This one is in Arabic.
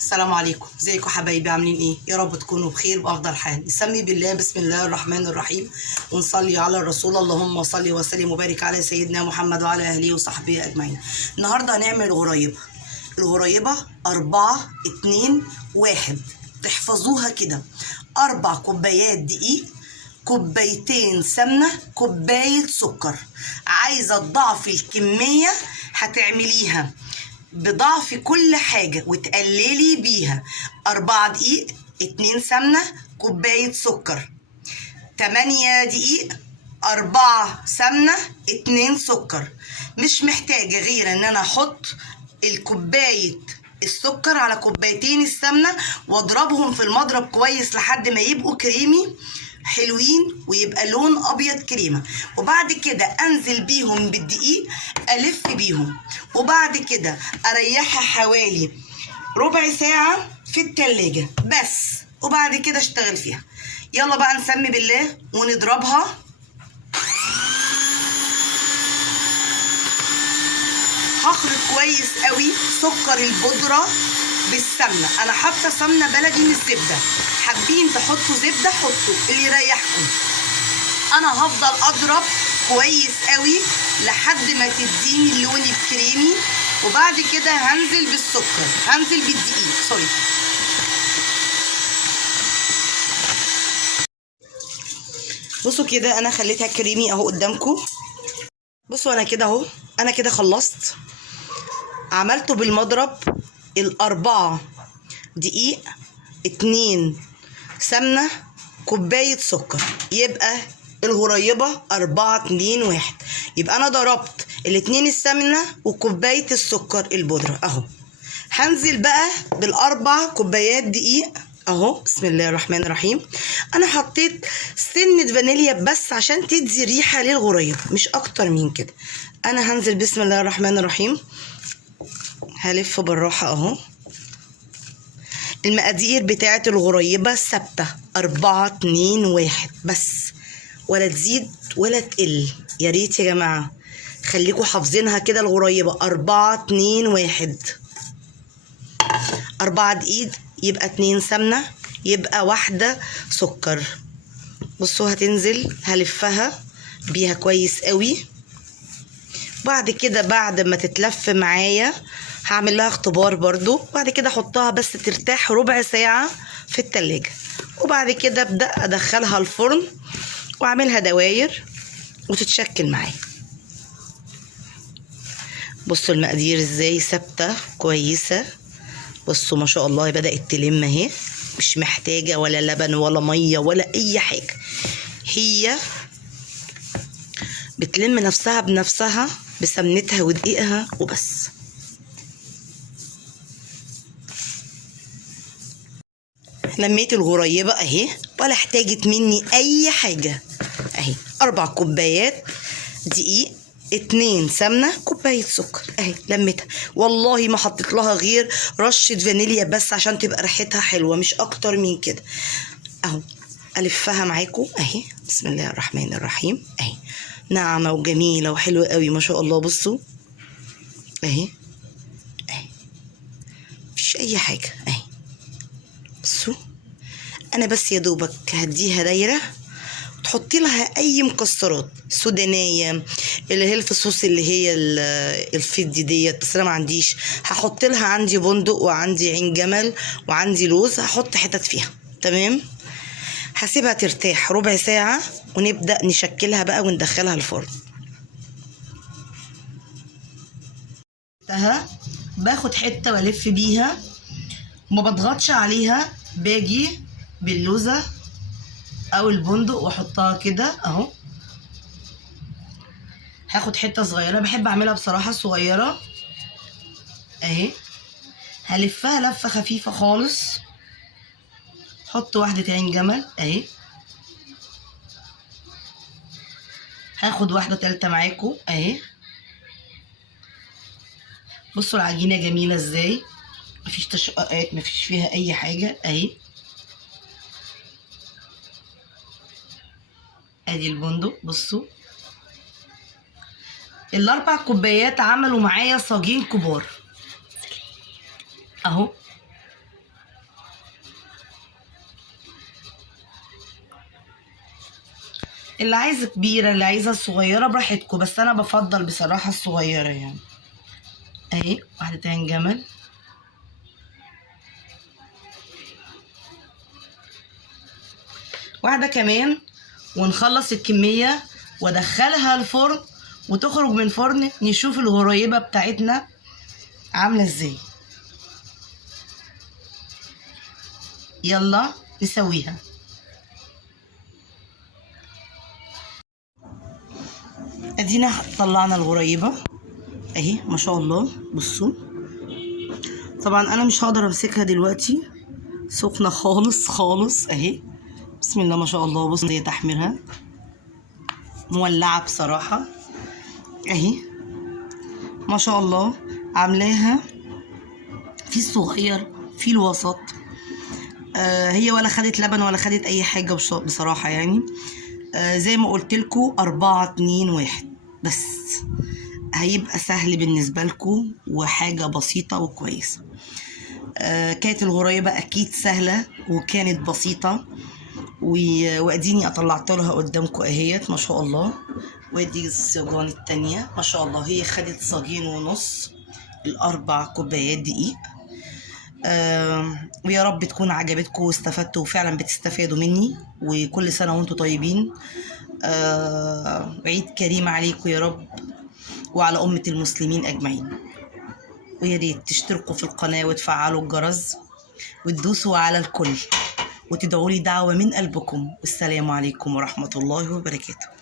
السلام عليكم، ازيكم حبايبي؟ عاملين ايه؟ يا رب تكونوا بخير وافضل حال. نسمي بالله، بسم الله الرحمن الرحيم، ونصلي على الرسول. اللهم صل وسلم وبارك على سيدنا محمد وعلى اهله وصحبه اجمعين. النهارده هنعمل غريبه. الغريبه 4 2 1. تحفظوها كده: 4 كوبايات دقيق، كوبايتين سمنه، كوبايه سكر. عايزه تضاعفي الكميه هتعمليها بضعف كل حاجة وتقللي بيها. 4 دقيق، 2 سمنة، كوباية سكر. 8 دقيق، 4 سمنة، 2 سكر. مش محتاجة غير ان انا احط الكوباية السكر على كوبايتين السمنة واضربهم في المضرب كويس لحد ما يبقوا كريمي حلوين ويبقى لون ابيض كريمه. وبعد كده انزل بيهم بالدقيق، الف بيهم، وبعد كده اريحها حوالي ربع ساعه في التلاجة بس، وبعد كده اشتغل فيها. يلا بقى نسمي بالله ونضربها. هخلط كويس قوي سكر البودره بالسمنه. انا حاطه سمنه بلدي مش زبده، حابين تحطوا زبده حطوا اللي يريحكم. انا هفضل اضرب كويس قوي لحد ما تديني اللون الكريمي، وبعد كده هنزل بالسكر، هنزل بالدقيق سوري. بصوا كده انا خليتها كريمي اهو قدامكم. بصوا انا كده اهو، انا كده خلصت. عملته بالمضرب 4 دقيق، 2 سمنة، كوباية سكر، يبقى الغريبة 4 2 1. يبقى أنا ضربت 2 السمنة وكوباية السكر البودرة أهو. هنزل بقى ب4 كوبايات دقيق أهو. بسم الله الرحمن الرحيم. أنا حطيت سنة فانيليا بس عشان تدي ريحة للغريبة، مش أكتر من كده. أنا هنزل بسم الله الرحمن الرحيم، هلف بالراحة أهو. المقادير بتاعت الغريبة ثابتة 4 2 1 بس، ولا تزيد ولا تقل. يا ريت يا جماعة خليكوا حافظينها كده. الغريبة 4 2 1. 4 دقيق يبقى 2 سمنة يبقى 1 سكر. بصوا هتنزل هلفها بيها كويس قوي. بعد كده بعد ما تتلف معايا هعمل لها اختبار برضو. بعد كده احطها بس ترتاح ربع ساعة في التلاجة، وبعد كده ابدأ ادخلها الفرن واعملها دواير وتتشكل معايا. بصوا المقادير ازاي ثابتة كويسة. بصوا ما شاء الله بدأت تلم اهي، مش محتاجة ولا لبن ولا مية ولا اي حاجة، هي بتلم نفسها بنفسها بسمنتها ودقيقها وبس. لميت الغريبة اهي ولا احتاجت مني اي حاجة اهي. 4 كوبايات دقيق، 2 سمنة، كوباية سكر اهي لميتها. والله ما حطيت لها غير رشة فانيليا بس عشان تبقى ريحتها حلوة، مش اكتر من كده اهو. الفها معاكم اهي. بسم الله الرحمن الرحيم اهي، ناعمة وجميلة وحلوة قوي ما شاء الله. بصوا اهي اهي، مفيش اي حاجة اهي. بصوا انا بس يا دوبك هديها دايره وتحطي لها اي مكسرات سودانيه، اللي هي الفصوص اللي هي الفدي ديت، بس انا ما عنديش. هحط لها عندي بندق وعندي عين جمل وعندي لوز، هحط حتت فيها تمام. هسيبها ترتاح ربع ساعه ونبدا نشكلها بقى وندخلها الفرن. باخد حته والف بيها، ما بضغطش عليها، باجي باللوزة او البندق واحطها كده اهو. هاخد حتة صغيرة، بحب اعملها بصراحة صغيرة اهي. هلفها لفة خفيفة خالص، حط 1 عين جمل اهي. هاخد 1 تالتة معاكم اهي. بصوا العجينة جميلة ازاي، مفيش تشققات، مفيش فيها اي حاجة اهي. ادي البندق. بصوا ال4 كوبايات عملوا معايا صاجين كبار اهو. اللي عايزه كبيره اللي عايزه صغيره براحتكم، بس انا بفضل بصراحه الصغيره يعني. اهي واحده تاني جمل. واحده كمان ونخلص الكميه وادخلها الفرن وتخرج من الفرن، نشوف الغريبه بتاعتنا عامله ازاي. يلا نسويها. ادينا طلعنا الغريبه اهي ما شاء الله. بصوا طبعا انا مش هقدر امسكها دلوقتي، سخنه خالص خالص اهي. بسم الله ما شاء الله. بص هي تحميرها مولعه بصراحه اهي ما شاء الله. عاملاها في الصغير في الوسط. هي ولا خدت لبن ولا خدت اي حاجه بصراحه يعني. زي ما قلت لكم 4 2 1 بس. هيبقى سهل بالنسبه لكم وحاجه بسيطه وكويسه. كانت الغريبه اكيد سهله وكانت بسيطه، واديني طلعت لها قدامكم اهيت ما شاء الله. وادي الصاجان التانية ما شاء الله، هي خدت صاجين ونص ال4 كوبايات دقيق. ويا رب تكون عجبتكم واستفدتوا وفعلا بتستفادوا مني، وكل سنة وانتم طيبين. عيد كريم عليكم يا رب وعلى أمة المسلمين أجمعين. ويا ريت تشتركوا في القناة وتفعلوا الجرس وتدوسوا على الكل وتدعوا لي دعوة من قلبكم. والسلام عليكم ورحمة الله وبركاته.